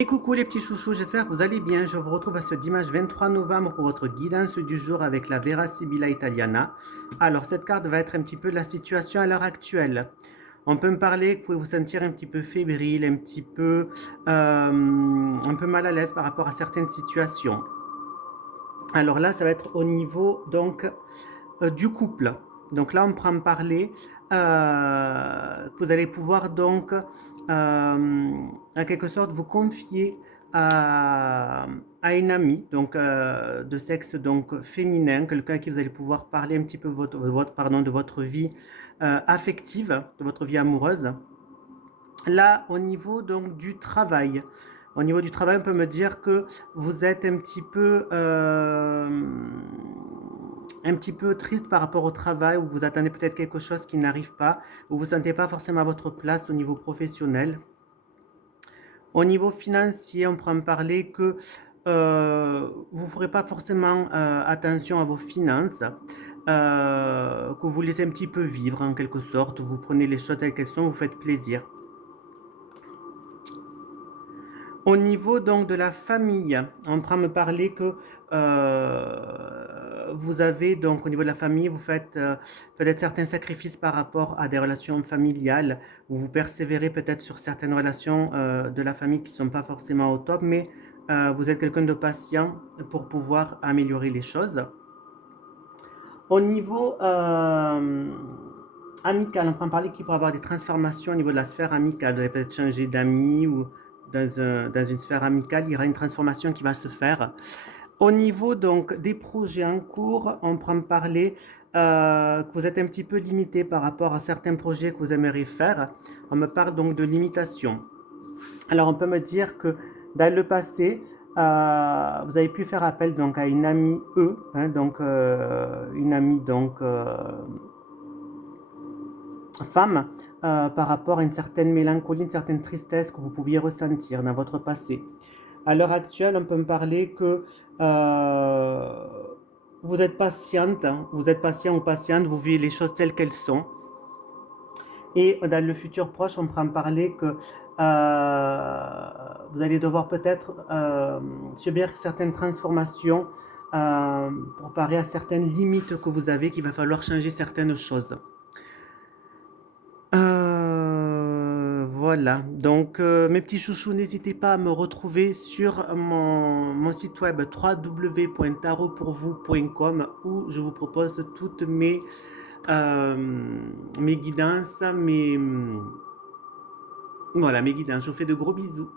Et coucou les petits chouchous, j'espère que vous allez bien. Je vous retrouve à ce dimanche 23 novembre pour votre guidance du jour avec la Vera Sibilla Italiana. Alors cette carte va être un petit peu la situation à l'heure actuelle. On peut me parler que vous pouvez vous sentir un petit peu fébrile, un peu mal à l'aise par rapport à certaines situations. Alors là, ça va être au niveau donc du couple. Donc là, on prend me parler que vous allez pouvoir donc en quelque sorte vous confier à une amie donc de sexe donc féminin, quelqu'un à qui vous allez pouvoir parler un petit peu de votre vie affective, de votre vie amoureuse. Là, au niveau donc du travail, on peut me dire que vous êtes un petit peu triste par rapport au travail, ou vous attendez peut-être quelque chose qui n'arrive pas, ou vous ne sentez pas forcément à votre place au niveau professionnel. Au niveau financier, on pourra me parler que vous ne ferez pas forcément attention à vos finances, que vous laissez un petit peu vivre en quelque sorte, vous prenez les choses telles qu'elles sont, vous faites plaisir. Au niveau donc de la famille, on prend me parler que vous avez donc au niveau de la famille, vous faites peut-être certains sacrifices par rapport à des relations familiales, ou vous persévérez peut-être sur certaines relations de la famille qui ne sont pas forcément au top, mais vous êtes quelqu'un de patient pour pouvoir améliorer les choses. Au niveau amical, on prend parler qu'il pourrait y avoir des transformations au niveau de la sphère amicale. Vous allez peut-être changer d'amis ou dans une sphère amicale, il y aura une transformation qui va se faire. Au niveau donc des projets en cours, on prend parler que vous êtes un petit peu limité par rapport à certains projets que vous aimeriez faire. On me parle donc de limitation. Alors on peut me dire que dans le passé, vous avez pu faire appel donc à une amie hein, donc une amie donc femme par rapport à une certaine mélancolie, une certaine tristesse que vous pouviez ressentir dans votre passé. À l'heure actuelle, on peut me parler que vous êtes patiente, hein, vous êtes patient ou patiente, vous vivez les choses telles qu'elles sont. Et dans le futur proche, on peut en parler que vous allez devoir peut-être subir certaines transformations pour parer à certaines limites que vous avez, qu'il va falloir changer certaines choses. Voilà, donc mes petits chouchous, n'hésitez pas à me retrouver sur mon site web www.tarotpourvous.com où je vous propose toutes mes guidances, voilà, mes guidances. Je vous fais de gros bisous.